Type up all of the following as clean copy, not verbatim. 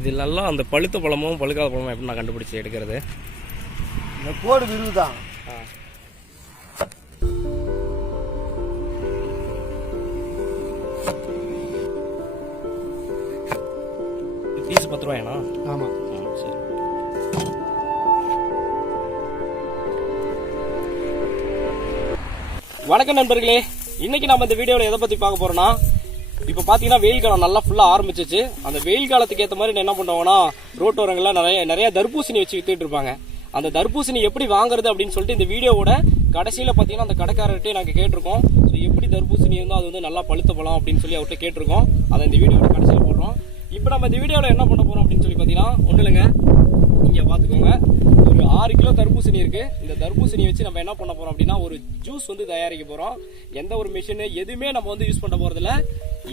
இதெல்லாம் அந்த பழுத்த பழமும் பழுக்காத பழமும் எப்படி நான் கண்டுபிடிச்சி எடுக்கிறது? இந்த கோடு விருதுதான். பீஸ் 10 ரூபாயாண்ணா? ஆமாம். சரி. வணக்கம் நண்பர்களே, இன்னைக்கு நம்ம இந்த வீடியோவில் எதை பற்றி பார்க்க போறோம்னா, இப்போ பார்த்தீங்கன்னா வெயில் காலம் நல்லா ஃபுல்லாக ஆரம்பிச்சிச்சு. அந்த வெயில் காலத்துக்கு ஏற்ற மாதிரி என்ன பண்ணுவாங்கன்னா, ரோட்டோரங்களில் நிறைய தர்பூசணி வச்சு வித்துட்டு இருப்பாங்க. அந்த தர்பூசணி எப்படி வாங்குறது அப்படின்னு சொல்லிட்டு இந்த வீடியோவோட கடைசியில் பார்த்தீங்கன்னா அந்த கடைக்காரர்கிட்டே நாங்கள் கேட்டிருக்கோம். ஸோ எப்படி தர்பூசணி இருந்தால் அது வந்து நல்லா பழுத்த பழம் அப்படின்னு சொல்லி அவர்கிட்ட கேட்டிருக்கோம். அதை இந்த வீடியோவோட கடைசியில் போடுறோம். இப்போ நம்ம இந்த வீடியோவில் என்ன பண்ண போகிறோம் அப்படின்னு சொல்லி பார்த்தீங்கன்னா, ஒன்றும் இல்லைங்க, இங்கே பார்த்துக்கோங்க, ஒரு 6 கிலோ தர்பூசணி இருக்குது. இந்த தர்பூசணி வச்சு நம்ம என்ன பண்ண போகிறோம் அப்படின்னா, ஒரு ஜூஸ் வந்து தயாரிக்க போகிறோம். எந்த ஒரு மிஷினு எதுவுமே நம்ம வந்து யூஸ் பண்ண போகிறதில்ல.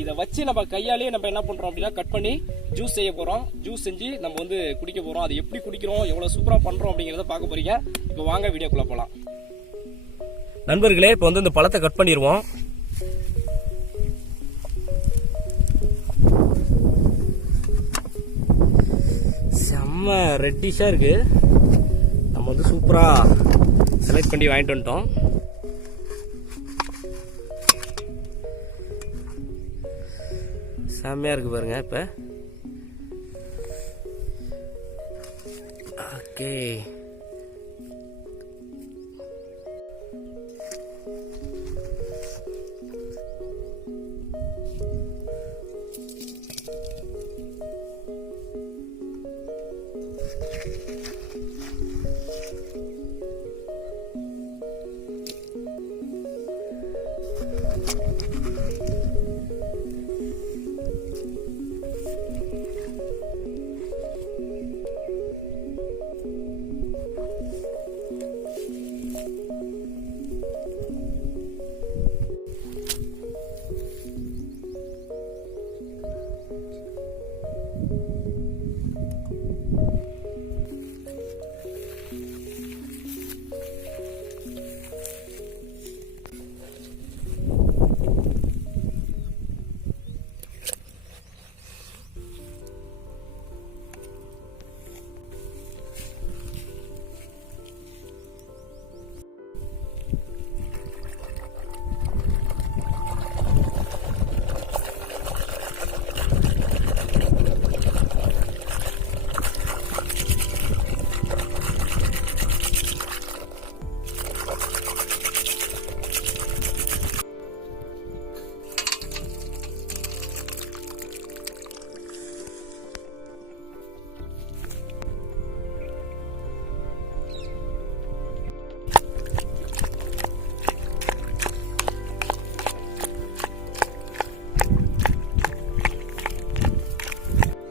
இதை வச்சு நம்ம கையாலேயே நம்ம என்ன பண்ணுறோம் அப்படின்னா கட் பண்ணி ஜூஸ் செய்ய போகிறோம். ஜூஸ் செஞ்சு நம்ம வந்து குடிக்க போகிறோம். அது எப்படி குடிக்கிறோம், எவ்வளோ சூப்பராக பண்ணுறோம் அப்படிங்கிறத பார்க்க போகிறீங்க. இப்போ வாங்க வீடியோக்குள்ளே போகலாம். நண்பர்களே, இப்போ வந்து இந்த பழத்தை கட் பண்ணிடுவோம். செம்ம ரெட்டிஷாக இருக்கு. நம்ம வந்து சூப்பராக செலக்ட் பண்ணி வாங்கிட்டு வந்துட்டோம். செம்மையாக இருக்கு பாருங்க. இப்போ ஓகே,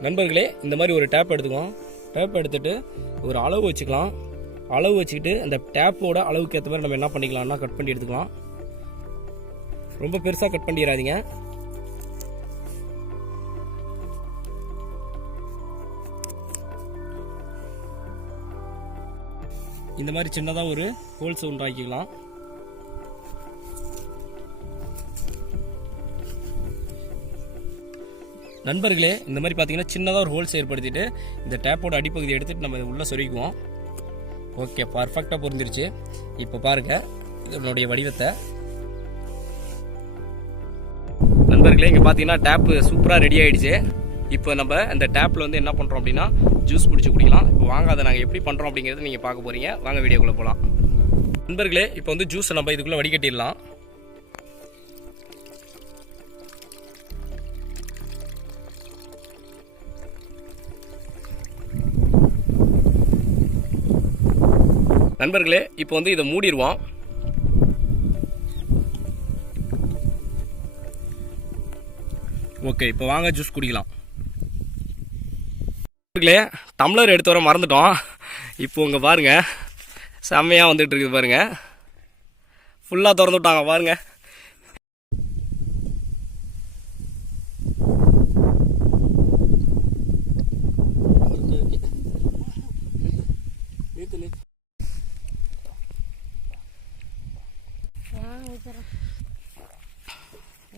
நண்பர்களே, இந்த மாதிரி ஒரு டேப் எடுத்துக்குவோம். டேப் எடுத்துட்டு ஒரு அளவு வச்சுக்கலாம். அளவு வச்சுக்கிட்டு அந்த டேப்போட அளவுக்கு ஏற்ற மாதிரி நம்ம என்ன பண்ணிக்கலாம்னா கட் பண்ணி எடுத்துக்கலாம். ரொம்ப பெருசாக கட் பண்ணிடாதீங்க. இந்த மாதிரி சின்னதாக ஒரு ஹோல்ஸ் உண்டாக்கிக்கலாம். நண்பர்களே, இந்த மாதிரி பார்த்தீங்கன்னா சின்னதாக ஒரு ஹோல்ஸ் ஏற்படுத்திட்டு இந்த டேப்போட அடிப்பகுதியை எடுத்துகிட்டு நம்ம உள்ளே சொருகிக்குவோம். ஓகே, பர்ஃபெக்டாக பொருந்துருச்சு. இப்போ பாருங்கள் இதனுடைய வடிவத்தை. நண்பர்களே, இங்கே பார்த்தீங்கன்னா டேப்பு சூப்பராக ரெடி ஆகிடுச்சு. இப்போ நம்ம அந்த டேப்பில் வந்து என்ன பண்ணுறோம் அப்படின்னா ஜூஸ் பிடிச்சி குடிக்கலாம். இப்போ வாங்க அதை நாங்கள் எப்படி பண்ணுறோம் அப்படிங்கிறத நீங்கள் பார்க்க போகிறீங்க. வாங்க வீடியோக்குள்ளே போகலாம். நண்பர்களே, இப்போ வந்து ஜூஸை நம்ம இதுக்குள்ளே வடிகட்டிடலாம். நண்பர்களே, இப்போ வந்து இதை மூடிடுவோம். ஓகே, இப்போ வாங்க ஜூஸ் குடிக்கலாம். நண்பர்களே, டம்ளர் எடுத்து வர மறந்துட்டோம். இப்போ உங்க பாருங்க, செம்மையாக வந்துட்டு இருக்குது பாருங்க. ஃபுல்லாக திறந்து விட்டாங்க பாருங்க.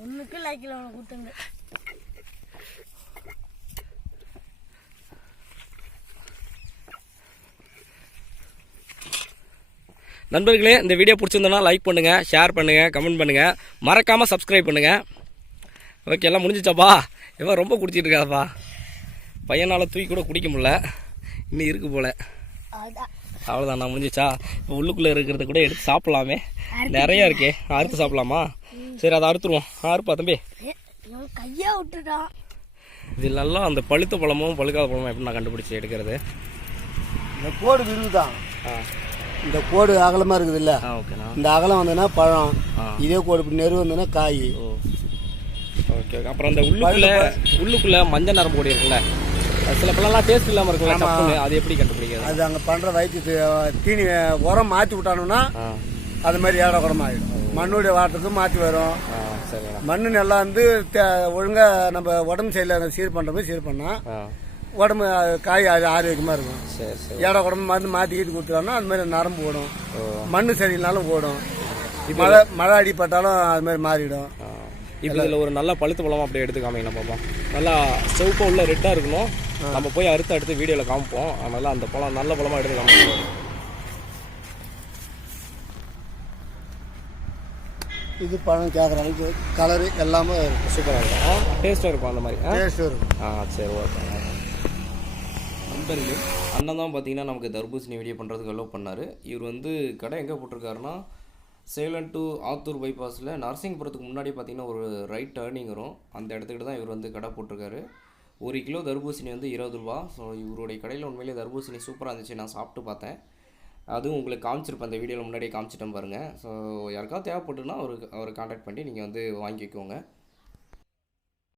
ஒன்றுக்கு லைக்கில் ஒன்று கொடுத்துங்க. நண்பர்களே, இந்த வீடியோ பிடிச்சிருந்தோன்னா லைக் பண்ணுங்கள், ஷேர் பண்ணுங்கள், கமெண்ட் பண்ணுங்கள், மறக்காமல் சப்ஸ்கிரைப் பண்ணுங்கள். ஓகே, எல்லாம் முடிஞ்சிச்சாப்பா? இவன் ரொம்ப குடிச்சிட்டு இருக்காப்பா. பையனால் தூக்கி கூட குடிக்க முடியல, இன்னும் இருக்கு போல். அவ்வளோதான், நான் முடிஞ்சிச்சா? இப்போ உள்ளுக்குள்ளே இருக்கிறத கூட எடுத்து சாப்பிட்லாமே, நிறையா இருக்கே. அறுத்து சாப்பிட்லாமா? சரி, அதை அறுத்துருவோம். அறுப்பா தம்பி. கையா விட்டுட்டான். இது நல்லா அந்த பழுத்த பழமும் பழுக்காத பழமும் எப்படி நான் கண்டுபிடிச்சி எடுக்கிறது? இந்த கோடு விருதுதான். ஆ, இந்த கோடு அகலமாக இருக்குது இல்லை, ஓகேண்ணா. இந்த அகலம் வந்ததுன்னா பழம், ஆ, இதே கோடு இப்படி நெரு வந்ததுன்னா காய். ஓ, ஓகே. அப்புறம் அந்த உள்ளுக்குள்ளே மஞ்சள் நரம்பு பொடி இருக்குல்ல, சில பழம்லாம் டேஸ்ட் இல்லாமல் இருக்குல்ல, சப்புன்னு, அது எப்படி கண்டுபிடிக்கிறது? அது அங்கே பண்ணுற வயிற்று தீனி உரம் மாற்றி விட்டானுன்னா அது மாதிரி ஏழை குடமாக ஆகிடும். மண்ணுடைய வாட்டத்துக்கு மாற்றி வரும். சரிண்ணா. மண்ணு நல்லா வந்து ஒழுங்காக நம்ம உடம்பு சைடில் சீர் பண்ணுற மாதிரி சீர் பண்ணால் உடம்பு காய் அது ஆரோக்கியமாக இருக்கும். சரி சரி. ஏழை குடம்பு மருந்து மாற்றிக்கிட்டு கொடுத்துட்டோம்னா அது மாதிரி நரம்பு ஓடும், மண்ணு சரியில்லைனாலும் ஓடும், மழை அடிப்பட்டாலும் அது மாதிரி மாறிடும். இப்போ இதில் ஒரு நல்ல பழுத்த பழமாக அப்படியே எடுத்து காமிங்க பாப்பா. நல்லா சிவப்பாக உள்ள ரெட்டாக இருக்கணும். நம்ம போய் அறுத்து அடுத்து வீடியோவில் காமிப்போம். அதனால் அந்த பழம் நல்ல பழமாக எடுத்து காமிப்போம். இது பழம் கேட்குற அளவுக்கு கலரு எல்லாமே இருக்கும். சூப்பராக இருக்கும், டேஸ்ட்டாக இருக்கும். அந்த மாதிரி டேஸ்ட்டும் இருக்கும். சரி, ஓகே. நண்பர்களே, அண்ணன் தான் பார்த்தீங்கன்னா நமக்கு தர்பூசணி வீடியோ பண்ணுறதுக்கு அலோவ் பண்ணார். இவர் வந்து கடை எங்கே போட்டிருக்காருன்னா, சேலம் டு ஆத்தூர் பைபாஸில் நரசிங்கபுரத்துக்கு முன்னாடி பார்த்தீங்கன்னா ஒரு ரைட் டேர்னிங் வரும். அந்த இடத்துக்கிட்ட தான் இவர் வந்து கடை போட்டிருக்காரு. 1 கிலோ தர்பூசணி வந்து 20 ரூபா. ஸோ இவருடைய கடையில் உண்மையிலேயே தர்பூசணி சூப்பராக இருந்துச்சு. நான் சாப்பிட்டு பார்த்தேன். அதுவும் உங்களுக்கு காமிச்சிருப்பேன், அந்த வீடியோவில் முன்னாடியே காமிச்சிட்டேன் பாருங்கள். ஸோ யாருக்காவது தேவைப்பட்டுன்னா அவரை கான்டாக்ட் பண்ணி நீங்கள் வந்து வாங்கிக்கோங்க.